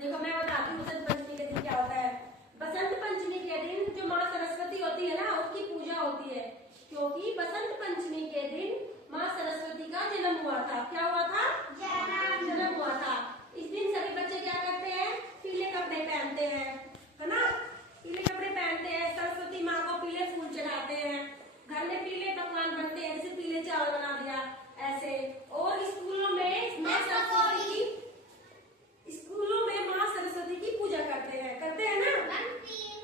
देखो मैं बताती हूँ बसंत पंचमी के दिन क्या होता है। बसंत पंचमी के दिन जो माँ सरस्वती होती है ना, उसकी पूजा होती है, क्योंकि बसंत पंचमी के दिन माँ सरस्वती का जन्म हुआ था। क्या हुआ था? जन्म हुआ था। इस दिन सभी बच्चे क्या करते हैं? पीले कपड़े पहनते हैं, है ना? पीले कपड़े पहनते हैं, सरस्वती माँ को पीले फूल चढ़ाते हैं, घर में पीले पकवान बनते हैं, जैसे पीले चावल बना दिया ऐसे। और स्कूलों में माँ सरस्वती की पूजा करते हैं ना?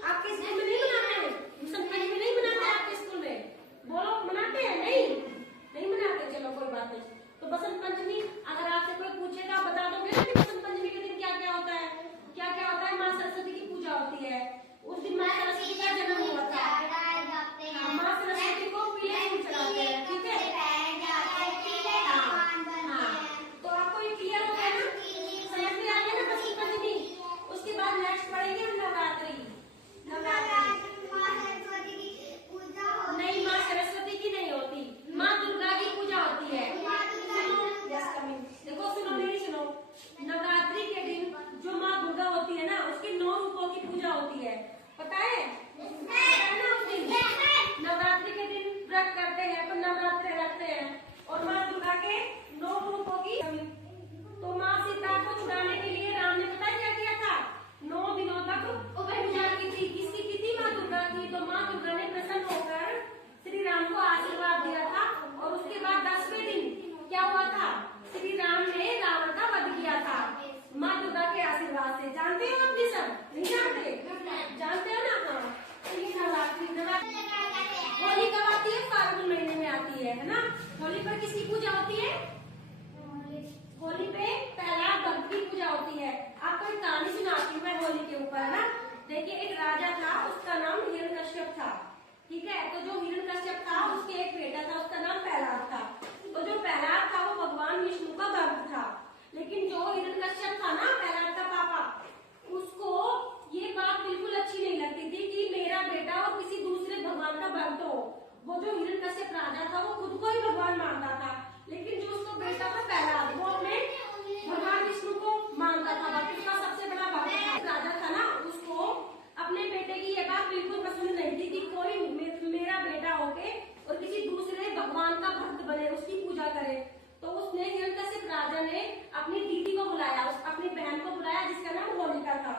आपके स्कूल में नहीं मनाते हैं? बसंत पंचमी नहीं मनाते आपके स्कूल में? बोलो, मनाते हैं? नहीं मनाते। चलो कोई बात नहीं। तो बसंत पंचमी अगर आपसे कोई पूछेगा, बता दोगे ना कि बसंत पंचमी के दिन क्या क्या होता है? क्या क्या होता है? माँ सरस्वती की पूजा होती है। उस दिन माँ सरस्वती का जन्म हुआ था। माँ सरस्वती को पीले फूल चढ़ाते हैं, ठीक है? तो आपको ये क्लियर हो गया ना? समझ में आ गया ना बसंत पंचमी? उसके बाद नेक्स्ट पढ़ेंगे हम नवरात्रि। नहीं, माँ सरस्वती की नहीं होती, माँ दुर्गा की पूजा होती है। देखो सुनो, मेरी सुनो। नवरात्रि के दिन जो माँ दुर्गा होती है ना, उसके 9 रूपों की पूजा होती है। पता है ना? उस दिन नवरात्रि के दिन व्रत करते हैं, तो नवरात्रि रखते हैं, और माँ दुर्गा के 9 रूपों की। तो माँ सीता को छुड़ाने के लिए राम ने पता है क्या किया था? 9 दिनों तक पूजा की थी। किसकी की थी? माँ दुर्गा की। तो माँ दुर्गा ने प्रसन्न होकर श्री राम को आशीर्वाद दिया था, और उसके बाद 10वें दिन क्या हुआ था? श्री राम ने रावण का वध किया था माँ दुर्गा के आशीर्वाद से। जानते हो अपनी सब? नहीं जानते हो ना? हाँ। होली कब आती है? फाल्गुन महीने में आती है ना? होली पर किसकी पूजा होती है? होली पे प्रहलाद भक्त की पूजा होती है। आपको एक कहानी सुनाती हूँ मैं होली के ऊपर, है ना? देखिए, एक राजा था, उसका नाम हिरण्यकश्यप था, ठीक है? तो जो हिरण्यकश्यप था, उसके एक बेटा था, उसका नाम प्रहलाद था। तो जो प्रहलाद था वो भगवान विष्णु का भक्त था, लेकिन जो हिरण्यकश्यप था ना, प्रहलाद का पापा, उसको ये बात बिल्कुल अच्छी नहीं लगती थी कि मेरा बेटा और किसी दूसरे भगवान का भक्त हो। वो जो हिरण्यकश्यप राजा था, वो खुद को ही भगवान मानता था, लेकिन जो उसका बेटा था प्रहलाद, वो अपने भगवान विष्णु को मानता था, भक्त का सबसे बड़ा भक्त था। राजा था ना, उसको अपने बेटे की ये बात बिल्कुल पसंद नहीं थी कि कोई मेरा बेटा होके और किसी दूसरे भगवान का भक्त बने, उसकी पूजा करे। तो उसने हिरण्यकश्यप राजा ने अपनी दीदी को बुलाया, अपनी बहन को बुलाया, जिसका नाम होलिका था।